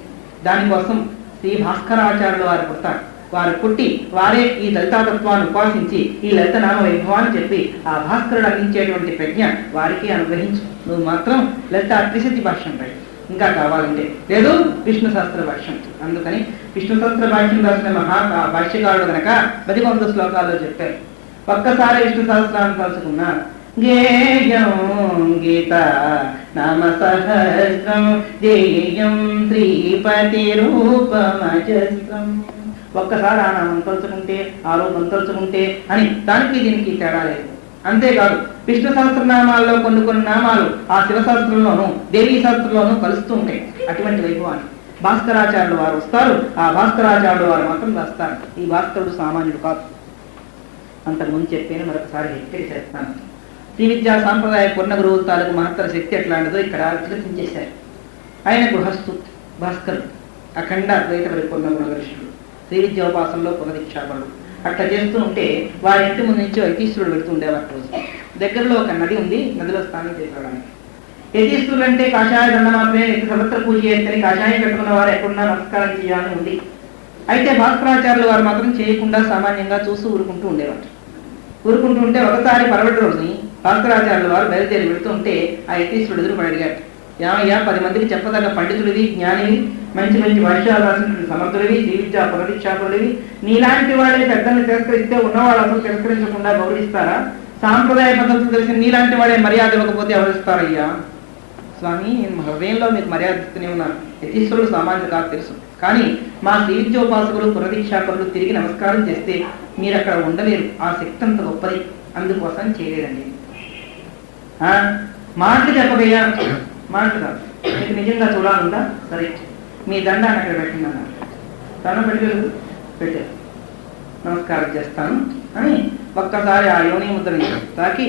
దానికోసం శ్రీ భాస్కరాచార్యులు వారు పుడతారు. వారు పుట్టి వారే ఈ లలితాతత్వాన్ని ఉపాసించి ఈ లలిత నామ వైభవాన్ని చెప్పి ఆ భాస్కరుడు అందించేటువంటి ప్రజ్ఞ వారికి అనుగ్రహించు. నువ్వు మాత్రం లలిత త్రిశతి భాష్యం రాయి, ఇంకా కావాలంటే లేదు విష్ణు శాస్త్ర భాష్యం. అందుకని విష్ణు శాస్త్ర భాష్యం రాసిన భాష్యకారుడు కనుక 11 శ్లోకాల్లో చెప్పారు. ఒక్కసారి విష్ణు సహస్రాన్ని తలుచుకున్నా గేయం గీత నామ సహస్రం జేయం శ్రీపతి రూపమజస్రం. ఒక్కసారి ఆ నామం తలుచుకుంటే ఆ రూపం తలుచుకుంటే అని దానికి దీనికి తేడా లేదు. అంతేకాదు విష్ణు సహస్రనామాల్లో కొన్ని నామాలు ఆ శివశాస్త్రంలోనూ దేవీ శాస్త్రంలోనూ కలుస్తూ ఉంటాయి. అటువంటి వైభవాన్ని భాస్కరాచార్యులు వారు వస్తారు. ఆ భాస్కరాచార్యులు వారు మాత్రం రాస్తారు. ఈ భాస్కరుడు సామాన్యుడు కాదు. అంతకుముందు చెప్పాను, మరొకసారి హెచ్చరిక చేస్తాను. శ్రీ విద్యా సాంప్రదాయ పూర్ణ గురువు తాలూకు మహత్తర శక్తి ఎట్లాంటిదో ఇక్కడ విశ్లేషించేశారు. ఆయన గృహస్థు భాస్కరుడు, అఖండ అద్వైత పరిపూర్ణ గుణగరిష్ఠుడు, శ్రీ విద్యోపాసనలో పునదీక్షాపరుడు. అట్లా చేస్తూ ఉంటే వారి ఇంటి ముందు నుంచి యతీశ్వరుడు వెళుతూ ఉండేవారు. రోజు దగ్గరలో ఒక నది ఉంది, నదిలో స్నానం చేసుకోవడానికి. యతీశ్వరులు అంటే కాషాయ దండ మాత్రమే, సర్వత్ర పూజ చేస్తేనే కాషాయం కట్టుకున్న వారు ఎక్కడున్నా నమస్కారం చేయాలని ఉంది. అయితే భాస్కరాచార్యులు వారు మాత్రం చేయకుండా సామాన్యంగా చూస్తూ ఊరుకుంటూ ఉండేవారు. ఊరుకుంటూ ఉంటే ఒకసారి పరవటి రోజుని భాస్కరాచార్యులు వారు బయలుదేరి వెళుతూ ఉంటే ఆ యతీశ్వరుడు ఎదురు అడిగాడు, ఏమయ్యా 10 మందికి చెప్పదగ్గ పండితుడివి, జ్ఞానివి, మంచి భాష్యాలు రాసినటువంటి సమర్థుడివి, శ్రీ విద్యా పునరీక్షాపుడివి, నీలాంటి వాళ్ళని పెద్దల్ని తిరస్కరిస్తే ఉన్నవాళ్ళు అసలు తిరస్కరించకుండా గౌరవిస్తారా? సాంప్రదాయ పద్ధతులు తెలిసిన నీలాంటి వాడే మర్యాద ఇవ్వకపోతే ఎవరిస్తారయ్యా? స్వామి, నేను హృదయంలో మీకు మర్యాద ఇస్తూనే ఉన్నాను. యతీశ్వరుడు సామాన్యుడు కాదు తెలుసు, కానీ మా శ్రీ విద్యోపాసకులు పునరీక్షాపరులు తిరిగి నమస్కారం చేస్తే మీరు అక్కడ ఉండలేరు. ఆ శక్తి అంత గొప్పది, అందుకోసం చేయలేదండి. మాటలు చెప్పగయ్యా, మాటలు కాదు. మీకు నిజంగా చూడాలందా? సరే, మీ దండాన్ని అక్కడ పెట్టిందన్నారు. దండం పెట్టారు. నమస్కారం చేస్తాను అని ఒక్కసారి ఆ యోని ముద్రని తాకి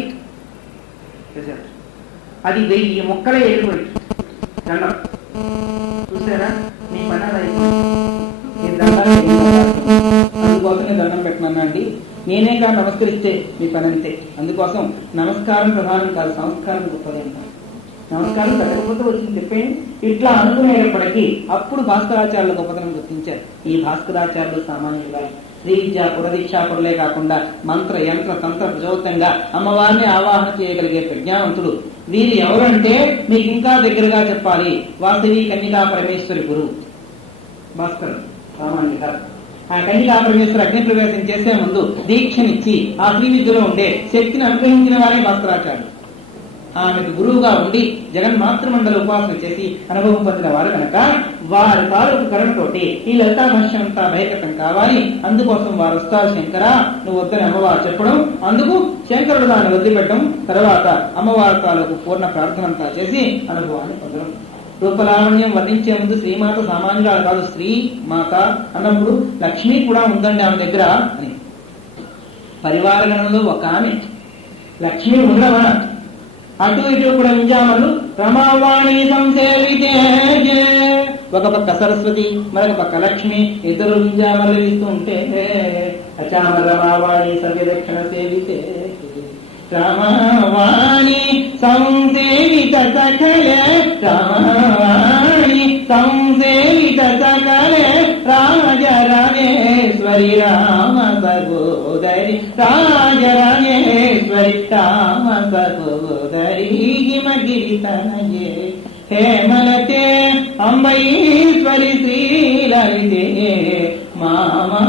చేశారు. అది 1000 ముక్కలే ఎగిరిపోయి దండం. చూసారా, మీ పని మీరు దండాన్ని అందుకోసం నేను దండం పెట్టినా అండి. నేనే కాదు నమస్కరిస్తే మీ పని అంతే. అందుకోసం నమస్కారం ప్రధానం కాదు, సంస్కారం గొప్పది అంటారు. నమస్కారం పెట్టకపోతే వచ్చింది చెప్పేయండి. ఇట్లా అనుకునేటప్పటికీ అప్పుడు భాస్కరాచార్యులు గొప్పతనం గుర్తించారు. ఈ భాస్కరాచార్యులు సామాన్యులుగా శ్రీ విద్యా పునదీక్షాపురులే కాకుండా మంత్ర యంత్ర తంత్ర ప్రజోతంగా అమ్మవారిని ఆవాహన చేయగలిగే ప్రజ్ఞావంతుడు. వీరు ఎవరంటే మీకు ఇంకా దగ్గరగా చెప్పాలి, వాసవి కన్యకా పరమేశ్వరి గురువు భాస్కరుడు సామాన్యుగా. ఆ కన్యకా పరమేశ్వరి అగ్ని ప్రవేశం చేసే ముందు దీక్షనిచ్చి ఆ శ్రీ విద్యలో ఉండే శక్తిని అనుగ్రహించిన వారే భాస్కరాచార్యులు. ఆమెకు గురువుగా ఉండి జగన్మాతృమండల ఉపాసన చేసి అనుభవం పొందిన వారు కనుక వారి తాలూకు కరుణతోటి ఈ లలితా భాష్యం అంతా బహిర్గతం కావాలి. అందుకోసం వారు వస్తారు. శంకర, నువ్వు వద్దని అమ్మవారు చెప్పడం, అందుకు శంకరుడు దాన్ని వదిలిపెట్టడం, తర్వాత అమ్మవారి తాలూకు పూర్ణ ప్రార్థన అంతా చేసి అనుభవాన్ని పొందడం. రూపలావణ్యం వర్ణించే ముందు శ్రీమాత సామాన్యురాలు కాదు, శ్రీ మాత అన్నప్పుడు లక్ష్మి కూడా ఉందండి ఆమె దగ్గర అని. పరివార గణంలో ఒక ఆమె లక్ష్మి ఉండవా? అటు ఇటు కూడా వింజామలు రమావాణి సంసేవితే, ఒక పక్క సరస్వతి మరొక పక్క లక్ష్మి, ఇద్దరు వింజామలు ఇస్తూ ఉంటే అచామ రమావాణి సవ్యదక్షిణ సేవితే, రమావాణి సంసేవిత సకలే, రమావాణి సంసేవిత సకలే, రాజరాజేశ్వరి రామ సహోదరి, రాజరాజేశ్వరి రామ సహోదరి, హిమగిరితనయే హేమలతే అంబైశ్వరి శ్రీలలితే మామా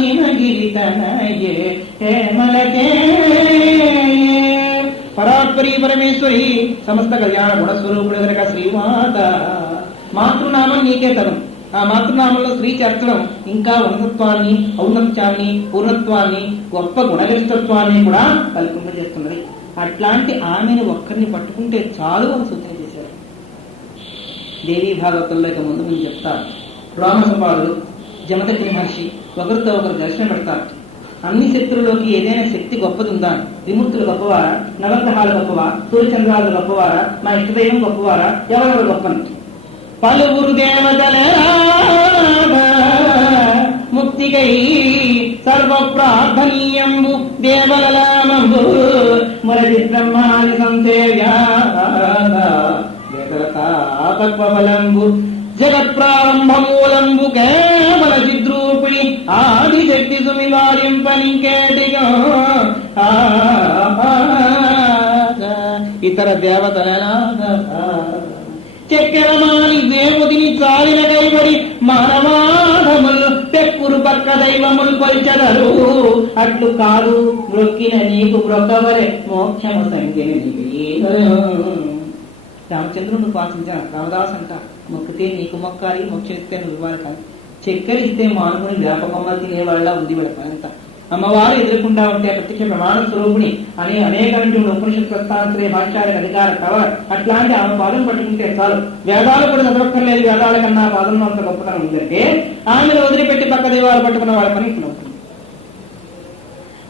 హిమగిరితనయే హేమలతే పరాత్పరి పరమేశ్వరి సమస్త కళ్యాణ గుణస్వరూపుడు కనుక శ్రీమాత. మాతృనామం నీకే తరం. ఆ మాతృనామంలో స్త్రీ చేర్చడం ఇంకా ఉన్నతత్వాన్ని, ఔన్నత్యాన్ని, పూర్ణత్వాన్ని, గొప్ప గుణగరిష్టత్వాన్ని కూడా కల్పింపజేస్తున్నది. అట్లాంటి ఆమెను ఒక్కరిని పట్టుకుంటే చాలు అని సూచన చేశారు. దేవీ భాగవతంలో ఇక ముందు ముందు చెప్తారు. రామసపాదులు జమదగ్ని మహర్షి ఒకరితో ఒకరు దర్శనం పెడతారు. అన్ని శక్తులలోకి ఏదైనా శక్తి గొప్పది ఉందా? విముక్తులు గొప్పవారా? నవగ్రహాలు గొప్పవా? సూర్యచంద్రాలు గొప్పవారా? మా ఇష్టదైవం గొప్పవారా? ఎవరెవరు గొప్పని పలువురు దేవతల ముక్తికై సర్వ ప్రార్థనీయంబు దేవలలామంబు మురళి బ్రహ్మాది సంసేవ్యాతత్వబలంబు జగత్ ప్రారంభమూలంబు కేవల చిద్రూపిణి ఆది శక్తి సుమివారింపనింకేటిగా ఇతర దేవతల చక్కెరమాని దేవుడిని చాలిన కైబడి మానవాధములు పెక్కురు పక్క దైవములు కొల్చెదరు. అట్లు కాదు మ్రొక్కిన నీకు బ్రొక్కవలే మోక్షము సంఖ్యని. రామచంద్రుడు ఉపాసించాను. రామదాస్ అంట మొక్కితే నీకు మొక్కాలి, మోక్షం ఇస్తే నువ్వు ఇవ్వాలి కాదు. చక్కెర ఇస్తే మానుకుని వ్యాపకమ్మలు తినేవాళ్ళ ఉంది వీళ్ళ అంత. అమ్మవారు ఎదురకుండా ఉంటే ప్రత్యక్ష ప్రమాణ స్వరూపిణి అనే అనేకమైన ఉపనిషత్ ప్రస్థానత్రయ భాష్యాలకు అధికార కవర్. అట్లాంటి ఆమె పాదం పట్టుకుంటే చాలు. వేదాలు కూడా చదవక్కర్లేదు. వేదాల కన్నా పాదంలో అంత గొప్పతనం ఉందంటే ఆమెను వదిలిపెట్టి పక్క దేవాలు పట్టుకున్న వాళ్ళ పని ఇప్పుడు అవుతుంది.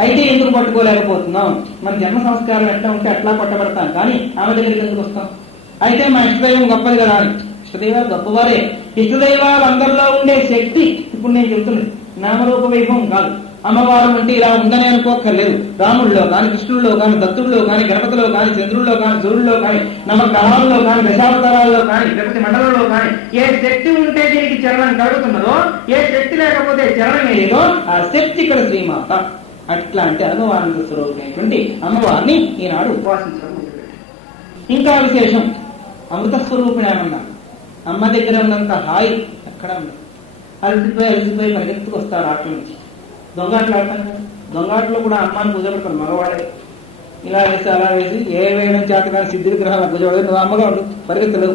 అయితే ఎందుకు పట్టుకోలేకపోతున్నాం? మన జన్మ సంస్కారం ఎట్లా ఉంటే అట్లా పట్టబడతాం, కానీ ఆమె దగ్గరికి ఎందుకు వస్తాం? అయితే మా ఇష్టదైవం గొప్పది కదా అని. ఇష్టదైవాలు గొప్పవారే. ఇష్టదైవాలు అందరిలో ఉండే శక్తి ఇప్పుడు నేను చెబుతున్నది నామరూప వైభవం కాదు. అమ్మవారు అంటే ఇలా ఉందని అనుకోక్కర్లేదు. రాముల్లో కానీ, కృష్ణుల్లో కానీ, దత్తుల్లో కానీ, గణపతిలో కానీ, చంద్రుల్లో కానీ, సూర్యుల్లో కానీ, నవగ్రహాల్లో కానీ, దశావతారాల్లో కానీ, ప్రతి మండలంలో కానీ ఏ శక్తి ఉంటే దీనికి చరణం కలుగుతున్నదో, ఏ శక్తి లేకపోతే చరణం ఏదో ఆ శక్తి ఇక్కడ శ్రీమాత. అట్లాంటి అనుభవానంద స్వరూపమైనటువంటి అమ్మవారిని ఈనాడు ఉపాసించడం. ఇంకా విశేషం, అమృత స్వరూపిణి ఏమన్నా అమ్మ దగ్గర ఉన్నంత హాయి అక్కడ ఉంది. అలసిపోయి పరిగెత్తుకు వస్తారు ఆటల నుంచి. దొంగాట్లు ఆడతాను కదా, దొంగాట్లో కూడా అమ్మాని కూర్చోబెడతారు మగవాడే. ఇలా వేసి అలా వేసి ఏ వేయడం చేత కానీ సిద్ధి విగ్రహాలు కూర్చోబెడదు. నువ్వు అమ్మగా ఉండు, పరిగెత్తలేవు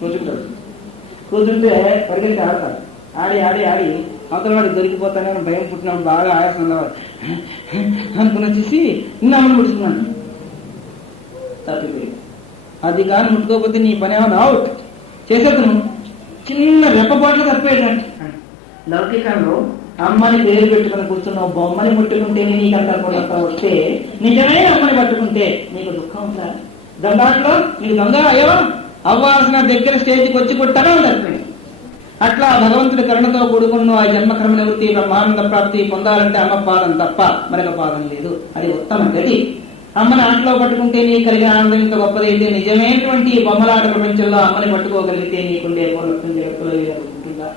కూర్చుంటాడు. కూర్చుంటే పరిగెత్తి ఆడతాడు. ఆడి ఆడి ఆడి అవతల వాడికి దొరికిపోతానే భయం పుట్టినప్పుడు బాగా ఆయాసం ఉన్నవాడు అనుకుని వచ్చేసి నిన్న అమ్మని ముట్టుకున్నాను. తప్పిపోయి అది కానీ ముట్టుకోకపోతే నీ పని ఏమన్నా అవుట్ చేసేది. నువ్వు చిన్న రెప్పపాట్లు తప్పిపోయాడు. లౌకికంలో అమ్మని పేరు పెట్టుకుని కూర్చున్నావు, బొమ్మని ముట్టుకుంటేనే నీకు అంత కూడా వస్తే నిజమే అమ్మని పట్టుకుంటే నీకు దుఃఖం ఉందా? దొంగాట్లో నీకు దొంగ అయ్యో అవ్వాల్సిన దగ్గర స్టేజ్కి వచ్చి కొట్టానే ఉంటుంది. అట్లా భగవంతుడి కరుణతో కూడుకున్న ఆ జన్మక్రమ నివృత్తి బ్రహ్మానంద ప్రాప్తి పొందాలంటే అమ్మ పాదం తప్ప మరొక పాదం లేదు. అది ఉత్తమ గతి. అమ్మని ఆటలో పట్టుకుంటే నీకు కలిగిన ఆనందం ఇంత గొప్పదైతే నిజమైనటువంటి బొమ్మలాట ప్రపంచంలో అమ్మని పట్టుకోగలిగితే నీకుండే పూర్ణత్వం జగత్తులో ఉంటుందా?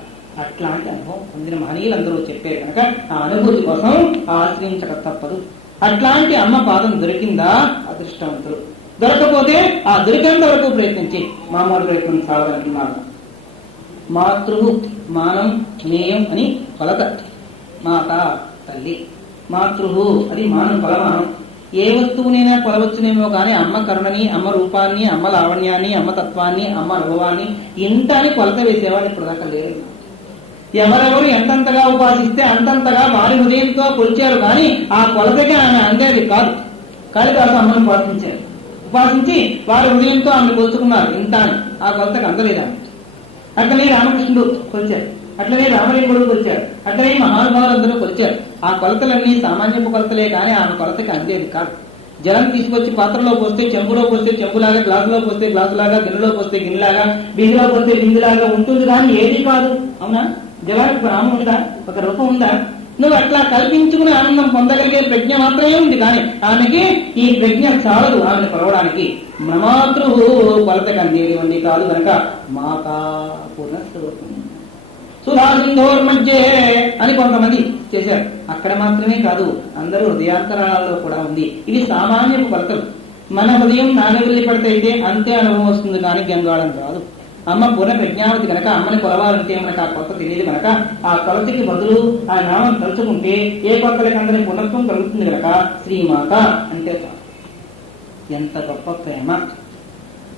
అట్లాంటి అనుభవం పొందిన మహనీయులందరూ చెప్పారు కనుక ఆ అనుభూతి కోసం ఆశ్రయించక తప్పదు. అట్లాంటి అమ్మ పాదం దొరికిందా అదృష్టవంతులు. దొరకపోతే ఆ దొరికేంత వరకు ప్రయత్నించి మామూలు ప్రయత్నం సాగడానికి మార్గం. మాతృ మానం జ్ఞేయం అని కొలత. మాత తల్లి, మాతృ అది మానం కొలమానం. ఏ వస్తువునైనా కొలవచ్చునేమో కానీ అమ్మ కరుణని, అమ్మ రూపాన్ని, అమ్మ లావణ్యాన్ని, అమ్మ తత్వాన్ని, అమ్మ అనుభవాన్ని ఇంత అని కొలత వేసేవాడు ఇప్పుడు దాకా లేదు. ఎవరెవరు ఎంతంతగా ఉపాసిస్తే అంతంతగా వారి హృదయంతో కొలిచారు, కానీ ఆ కొలతగా ఆమె అందేది కాదు. కాళిదాసు అమ్మను ఉపాసించారు. ఉపాసించి వారి హృదయంతో ఆమె కొలుచుకున్నారు ఇంత అని. ఆ కొలతకు అందలేదు. అట్లనే రామకృష్ణుడు కొలిచారు, అట్లనే రామలింగుడు కొలిచారు, అట్లనే మహానుభావులందరూ కొలిచారు. ఆ కొలతలన్నీ సామాన్యపు కొలతలే కానీ ఆమె కొలతకి అందేది కాదు. జలం తీసుకొచ్చి పాత్రలో పోస్తే చెంబులో పోస్తే చెంబులాగా, గ్లాసులో పోస్తే గ్లాసులాగా, గిన్నెలో పోస్తే గిన్నెలాగా, బిందులో పోస్తే బిందులాగా ఉంటుంది కానీ ఏది కాదు. అవునా? జలానికి నామం ఉందా? ఒక రూపం ఉందా? నువ్వు అట్లా కల్పించుకుని ఆనందం పొందగలిగే ప్రజ్ఞ మాత్రమే ఉంది, కానీ ఆమెకి ఈ ప్రజ్ఞ చాలదు ఆమెను కొలవడానికి. మాతృ కొలతకు అందేది కాదు కనుక మాతా పూర్ణస్వరూపం. సుధాసింధోర్మధ్యే అని కొంతమంది చేశారు. అక్కడ మాత్రమే కాదు, అందరూ హృదయాంతరాలలో కూడా ఉంది. ఇవి సామాన్యపు కొలతలు. మన హృదయం నాగవెల్లి పడితే అయితే అంతే అనుభవం వస్తుంది, కానీ గంగాళం రాదు. అమ్మ పూర్ణ ప్రజ్ఞావతి కనుక అమ్మని కొలవాలంటే మనకు ఆ కొత్త తెలియదు కనుక ఆ కొలతకి బదులు ఆ నామం తలుచుకుంటే ఏ కొత్తలకి అందరి పునత్వం కలుగుతుంది కనుక శ్రీమాత అంటే ఎంత గొప్ప ప్రేమ.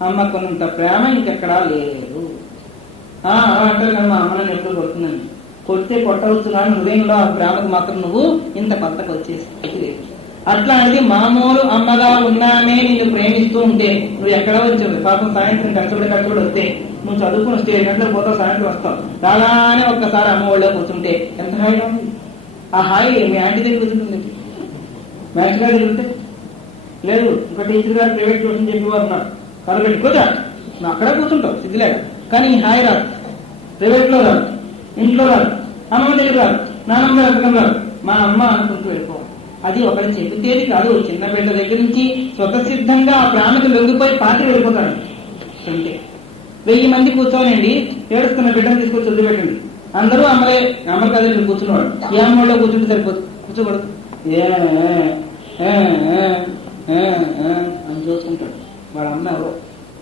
అమ్మకున్నంత ప్రేమ ఇంకెక్కడా లేదు. అంటారు కదా మా అమ్మని ఎప్పుడు కొడుతుందని. కొడితే కొట్టవచ్చు కానీ హృదయంలో ఆ ప్రేమకు మాత్రం నువ్వు ఇంత కొత్తకు వచ్చేసి లేదు. అట్లా అనేది మామూలు అమ్మగా ఉన్నామే నిన్ను ప్రేమిస్తూ ఉంటే నువ్వు ఎక్కడో వచ్చావు. పాపం సాయంత్రం కష్టపడి వస్తే నువ్వు చదువుకుని వస్తే 7 గంటలకు పోతావు, సాయంత్రం వస్తావు. రాగానే ఒక్కసారి అమ్మ ఒళ్ళో కూర్చుంటే ఎంత హాయిగా ఉంది. ఆ హాయి మీ ఆంటీ దగ్గర కూర్చుంటుంది, మ్యాథ్స్ గారి దగ్గర ఉంటే లేదు. ఒక టీచర్ గారు ప్రైవేట్ ట్యూషన్ చెప్పేవారు ఉన్నారు, కాబట్టి కూర్చో నువ్వు అక్కడే కూర్చుంటావు సిద్ధిలేక. కానీ ఈ హాయి రాదు, ప్రైవేట్లో రాదు, ఇంట్లో రాదు, అమ్మ దగ్గర రాదు, నాన్నమ్మ దగ్గర రాదు. మా అమ్మ అనుకుంటూ వెళ్ళిపోవాలి. అది ఒకటి చెబితేది కాదు. చిన్న బిడ్డ దగ్గర నుంచి స్వతసిద్ధంగా ఆ ప్రేమకు లొంగిపోయి పాతి వెళ్ళిపోతాడు. అంటే 1000 మంది కూర్చోనండి, ఏడుస్తున్న బిడ్డను తీసుకొచ్చి వదిలిపెట్టండి. అందరూ అమ్మలే, అమ్మలు కదే కూర్చున్నవాడు. ఏ అమ్మలో కూర్చుంటే సరిపోదు, కూర్చోకూడదు అని చూసుకుంటాడు. వాళ్ళ అమ్మ ఎవరో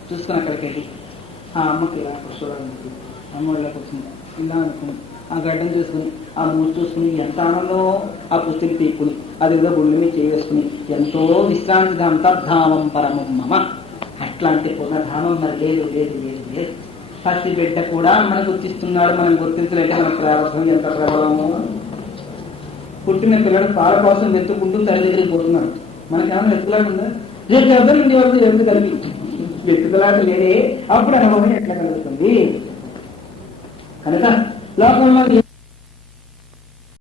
చూసుకుని అక్కడికి వెళ్ళి ఆ అమ్మకి ఇలా చూడాలనుకుంది, అమ్మ ఇలా కూర్చుంది, ఇలా అనుకుంది. ఆ గడ్డను చూసుకుని ఆ మూడు చూసుకుని ఎంత ఆనందం. ఆ పుస్తకం తీపుకుని అది కూడా గుండె మీద చేసుకుని ఎంతో విశ్రాంతి ధామం తద్ధామం పరమం మమ. అట్లాంటి పునర్ధామం మరి లేదు లేదు లేదు లేదు. పసి బిడ్డ కూడా మనకు గుర్తిస్తున్నాడు, మనం గుర్తించలేక మన ప్రారంభం ఎంత ప్రబలము. పుట్టిన పిల్లడు పాల కోసం వెతుక్కుంటూ తల్లి దగ్గరికి పోతున్నాడు. మనకేమైనా వెతుకులాట ఉందా? రేపు ఎవరు ఇంటి వరకు ఎందుకు కలిపి వెతుకులాట లేదే. అప్పుడు అనుభవం ఎట్లా కలుగుతుంది? కనుక లోకంలో